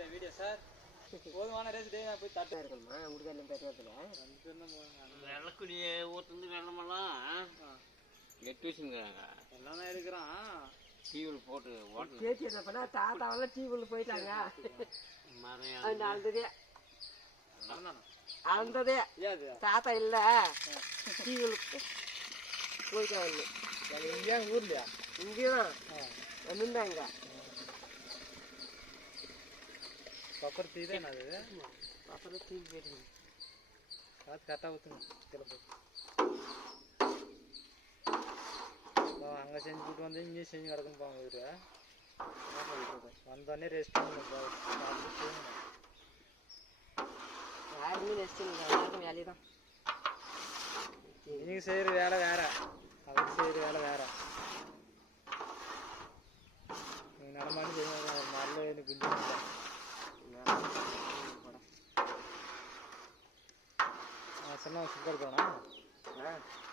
எடுக்கிற video sir போதுமான race day நான் போய் தட்டு இருக்கணுமா தான் போவாங்க வெள்ளக்குடியை ஊற்றுந்து வெள்ளமெல்லாம் எட்டு வச்சுருக்காங்க எல்லாம் தான் எடுக்கிறான். டிவியில் போட்டு பேச்சு என்னப்பா தாத்தாவெல்லாம் டிவில போயிட்டாங்க. அழுந்ததே அழுந்ததே தாத்தா இல்ல. டிவில போயிட்டாங்க எங்கேயா ஊர்லையா? இங்கேதான். வந்துட்டாங்க தான் அது அப்புறம் டிவி போயிட்டாங்க பார்த்து கரெக்டாக ஊற்றுங்க கிளப்பு அங்கே செஞ்சு கூட்டு வந்து இங்கேயும் செஞ்சு கிடக்கும் போங்க இவரு. வந்தோடனே ரெஸ்ட் பண்ணணும் யாருமே ரெஸ்ட் இல்லை. எல்லாருக்கும் வேலையை தான் நீங்கள் செய்கிற வேலை வேற. அவர் செய்கிற வேலை வேற. நீங்கள் நடமாடி செய்யணும் மரல எனக்கு குஞ்சு ¿Qué es eso? ¿Qué es.